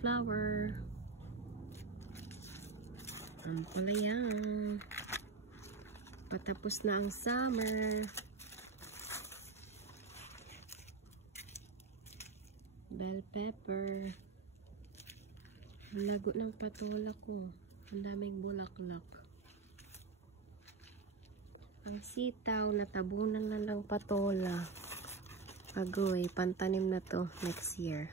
cauliflower. Ang palaya. Patapos na ang summer. Bell pepper. Ang lago ng patola ko. Ang daming bulaklak. Ang sitaw, natabunan na lang patola. Agoy, pantanim na to next year.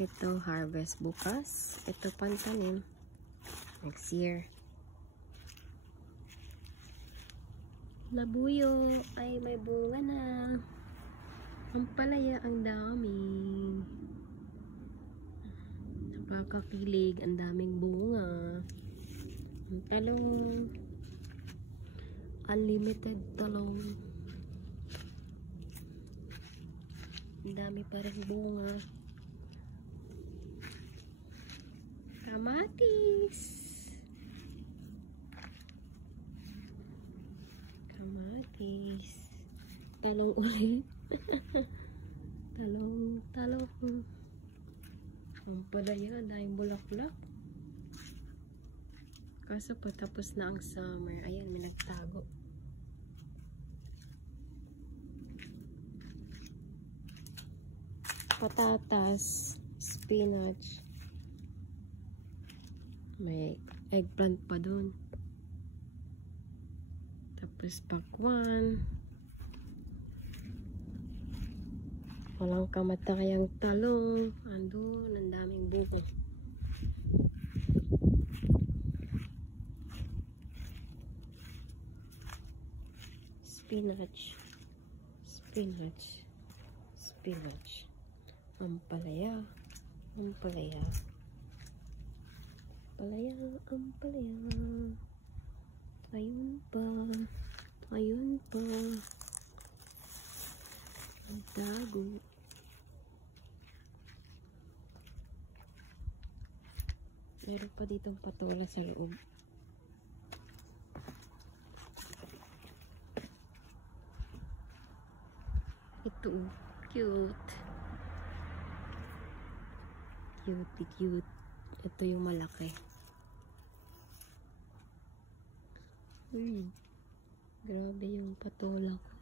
Ito, harvest bukas. Ito, pantanim next year. Labuyo ay may bunga na. Ang palaya, ang dami. Nakakakilig, ang daming bunga. Ang talong. Unlimited talong. Ang dami pa rin bunga. Kamatis. Kamatis. Talong ulit. Talong. Ang palaya, dahil bulaklak. Kaso patapos na ang summer. Ayan, may nagtago. Patatas, spinach. May eggplant pa dun. Tapos pakwan. Walang kamatayang talong. Andun, ang daming buko. Spinach. Ampalaya. Ayun pa. Ang tago. Meron pa ditong patola sa loob. Ito, cute. Cute. Ito yung malaki. Grabe yung patola ko.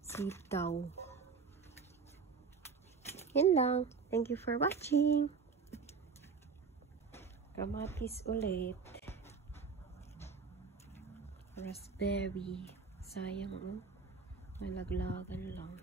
Sitaw. Yun lang. Thank you for watching. Kamatis ulit. Raspberry. Sayang, oh. Malaglagan lang.